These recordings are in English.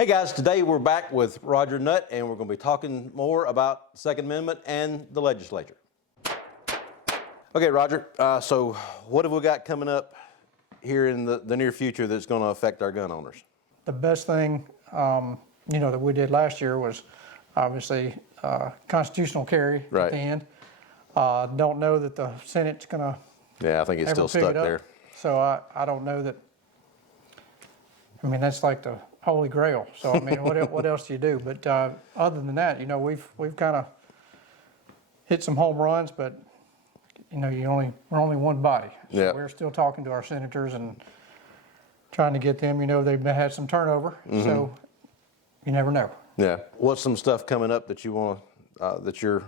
Hey guys, today we're back with Roger Nutt and we're going to be talking more about the Second Amendment and the legislature. Okay, Roger, so what have we got coming up here in the near future that's going to affect our gun owners? The best thing, that we did last year was obviously constitutional carry Right. at the end. Don't know that the Senate's going to Yeah, I think it's still stuck there. So I don't know that. I mean, that's like the Holy Grail. So I mean, what else do you do? But other than that, we've kind of hit some home runs, but we're only one body. So yeah. We're still talking to our senators and trying to get them. They've had some turnover, so you never know. Yeah. What's some stuff coming up that you want that you're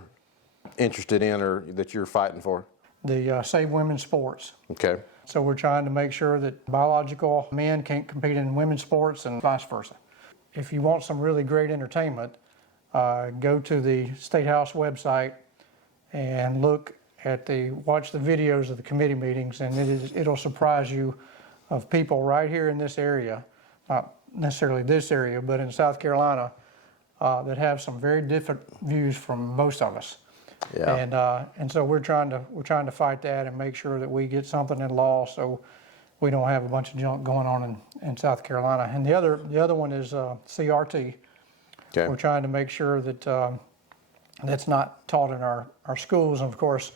interested in or that you're fighting for? The Save Women's Sports. Okay. So we're trying to make sure that biological men can't compete in women's sports and vice versa. If you want some really great entertainment, go to the State House website and watch the videos of the committee meetings, and it'll surprise you of people right here in this area, not necessarily this area, but in South Carolina, that have some very different views from most of us. Yeah. And so we're trying to fight that and make sure that we get something in law so we don't have a bunch of junk going on in South Carolina. And the other one is CRT. Okay. We're trying to make sure that that's not taught in our schools. And of course,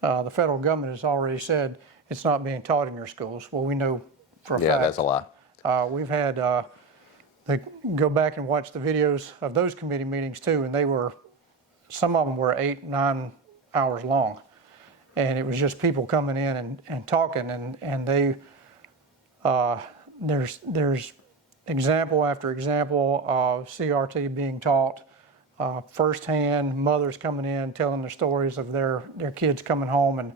the federal government has already said it's not being taught in your schools. Well, we know for a fact. Yeah, that's a lie. We've had they go back and watch the videos of those committee meetings too, and some of them were 8-9 hours long, and it was just people coming in and talking, and they there's example after example of CRT being taught firsthand. Mothers coming in telling their stories of their kids coming home and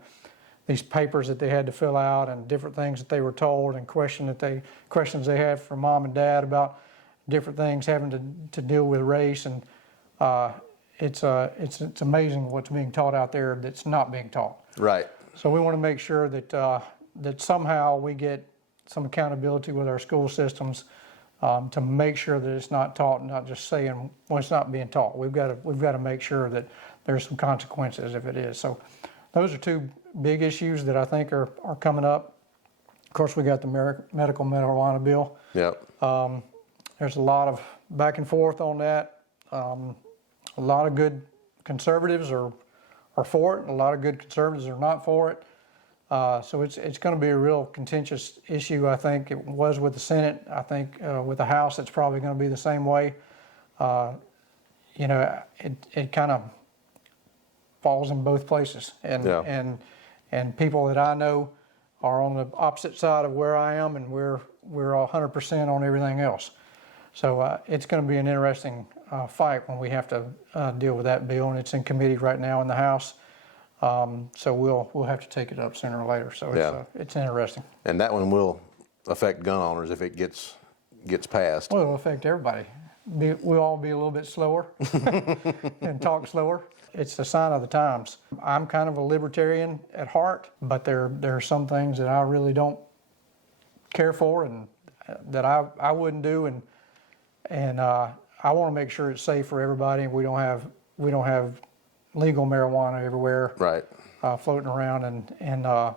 these papers that they had to fill out and different things that they were told and questions they had from mom and dad about different things having to deal with race, and it's amazing what's being taught out there that's not being taught. Right. So we want to make sure that somehow we get some accountability with our school systems to make sure that it's not taught and not just saying, well, it's not being taught. We've got to make sure that there's some consequences if it is. So those are two big issues that I think are coming up. Of course, we got the medical marijuana bill. Yep. There's a lot of back and forth on that. A lot of good conservatives are for it, and a lot of good conservatives are not for it. So it's going to be a real contentious issue. I think it was with the Senate. I think with the House, it's probably going to be the same way. It kind of falls in both places, and people that I know are on the opposite side of where I am, and we're 100% on everything else. So it's going to be an interesting fight when we have to deal with that bill, and it's in committee right now in the House. So we'll have to take it up sooner or later. So it's interesting. And that one will affect gun owners if it gets passed. Well, it'll affect everybody. We'll all be a little bit slower and talk slower. It's the sign of the times. I'm kind of a libertarian at heart, but there are some things that I really don't care for and that I wouldn't do, and I want to make sure it's safe for everybody, and we don't have legal marijuana everywhere, right, floating around, and I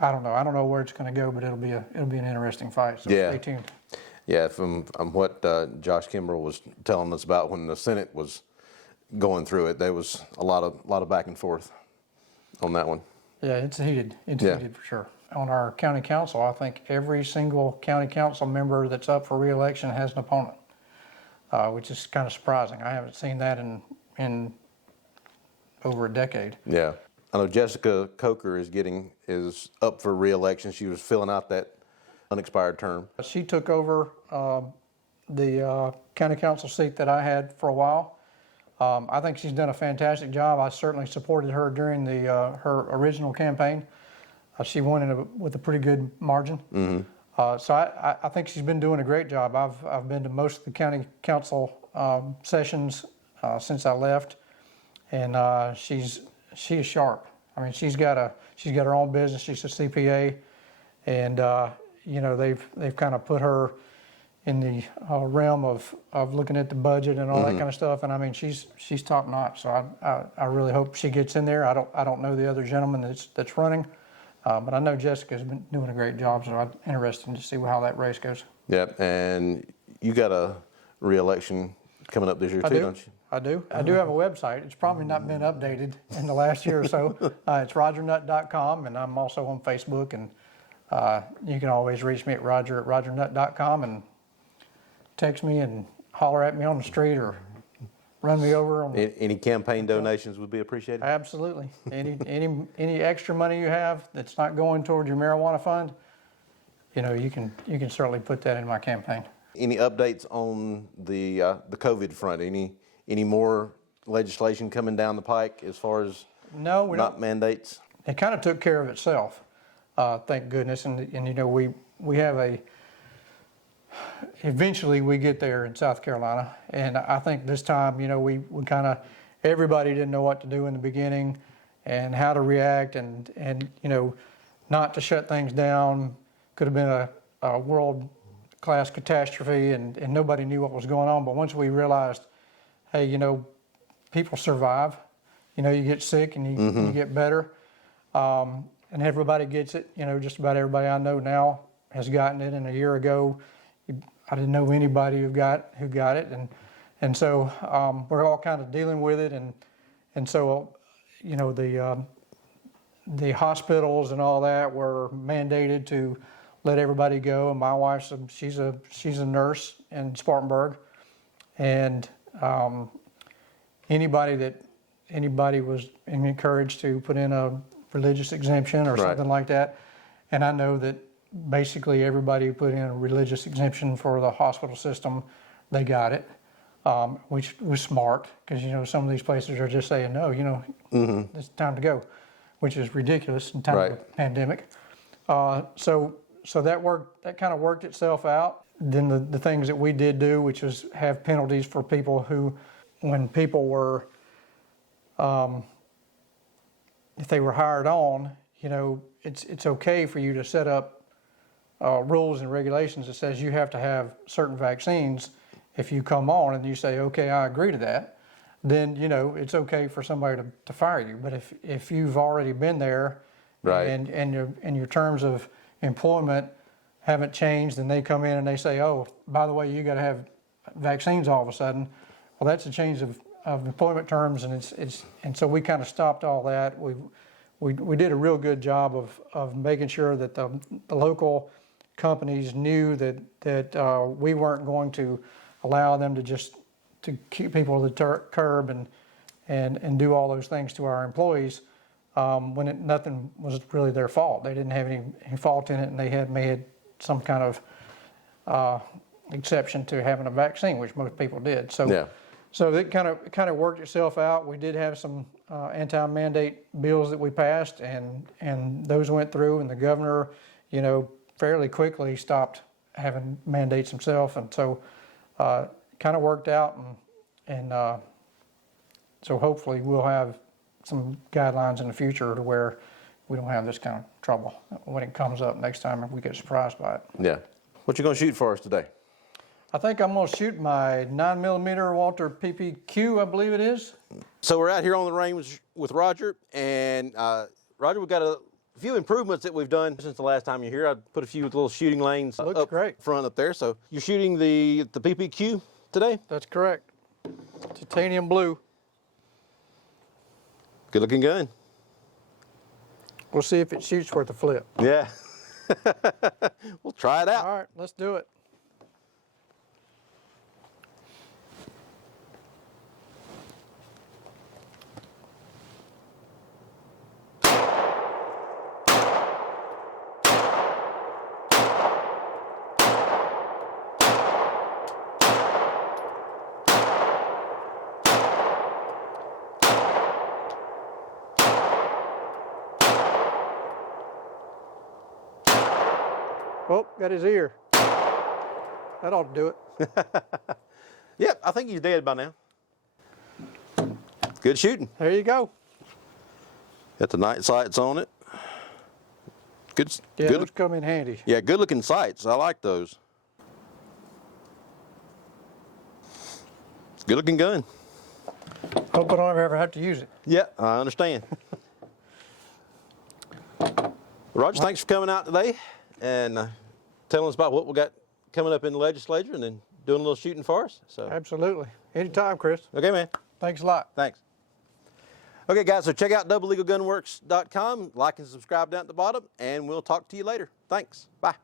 don't know where it's going to go, but it'll be an interesting fight. So stay tuned. Yeah, from what Josh Kimbrell was telling us about when the Senate was going through it, there was a lot of back and forth on that one. Yeah, it's heated. It's heated for sure. On our county council, I think every single county council member that's up for re-election has an opponent, which is kind of surprising. I haven't seen that in over a decade. Yeah, I know Jessica Coker is up for re-election. She was filling out that unexpired term. She took over the county council seat that I had for a while. I think she's done a fantastic job. I certainly supported her during her original campaign. She won with a pretty good margin. Mm-hmm. So I think she's been doing a great job. I've been to most of the county council sessions since I left, and she is sharp. I mean, she's got her own business. She's a CPA, and they've kind of put her in the realm of looking at the budget and all that kind of stuff. And I mean, she's top notch. So I really hope she gets in there. I don't know the other gentleman that's running, but I know Jessica's been doing a great job. So I'm interested to see how that race goes. Yep, and you got a re-election coming up this year too, don't you? I do. I do have a website. It's probably not been updated in the last year or so. It's rogernutt.com, and I'm also on Facebook. And you can always reach me at roger@rogernutt.com and text me and holler at me on the street or run me over. Any campaign donations would be appreciated. Absolutely. Any extra money you have that's not going toward your marijuana fund, you know, you can certainly put that in my campaign. Any updates on the COVID front? Any more legislation coming down the pike as far as No, we not don't. mandates? It kind of took care of itself, thank goodness. And you know, we have eventually we get there in South Carolina. And I think this time, you know, we kind of, everybody didn't know what to do in the beginning and how to react and you know, not to shut things down. Could have been a world-class catastrophe and nobody knew what was going on. But once we realized, hey, you know, people survive. You know, you get sick and you get better. And everybody gets it. You know, just about everybody I know now has gotten it. And a year ago, I didn't know anybody who got it. And so we're all kind of dealing with it. And so, you know, the hospitals and all that were mandated to let everybody go. And my wife, she's a nurse in Spartanburg. And anybody was encouraged to put in a religious exemption or something like that. And I know that basically everybody who put in a religious exemption for the hospital system, they got it, which was smart because, you know, some of these places are just saying, no, you know, it's time to go, which is ridiculous in time of a pandemic. So that kind of worked itself out. Then the things that we did do, which was have penalties for people who, when people were, if they were hired on, you know, it's okay for you to set up rules and regulations that says you have to have certain vaccines. If you come on and you say, okay, I agree to that, then, you know, it's okay for somebody to fire you. But if you've already been there and your terms of employment haven't changed, and they come in and they say, oh, by the way, you got to have vaccines all of a sudden. Well, that's a change of employment terms, and so we kind of stopped all that. We did a real good job of making sure that the local companies knew that we weren't going to allow them to keep people to the curb and do all those things to our employees when nothing was really their fault. They didn't have any fault in it, and they may had some kind of exception to having a vaccine, which most people did. So it kind of worked itself out. We did have some anti-mandate bills that we passed, and those went through, and the governor, you know, fairly quickly stopped having mandates himself, and so kind of worked out, and so hopefully we'll have some guidelines in the future to where we don't have this kind of trouble when it comes up next time if we get surprised by it. Yeah. What you gonna shoot for us today? I think I'm going to shoot my 9mm Walther PPQ, I believe it is. So we're out here on the range with Roger, and Roger, we've got a few improvements that we've done since the last time you're here. I put a few little shooting lanes up front up there. So you're shooting the PPQ today? That's correct. Titanium blue. Good looking gun. We'll see if it shoots worth a flip. Yeah. We'll try it out. All right, let's do it. Oh, got his ear. That ought to do it. Yep, I think he's dead by now. Good shooting. There you go. Got the night sights on it. Yeah, those come in handy. Yeah, good looking sights. I like those. Good looking gun. Hope I don't ever have to use it. Yeah, I understand. Roger, thanks for coming out today and telling us about what we got coming up in the legislature and then doing a little shooting for us. So, Absolutely. Anytime, Chris. okay, man. Thanks a lot. Thanks. Okay, guys, so check out doublelegalgunworks.com, like and subscribe down at the bottom, and we'll talk to you later. Thanks. Bye.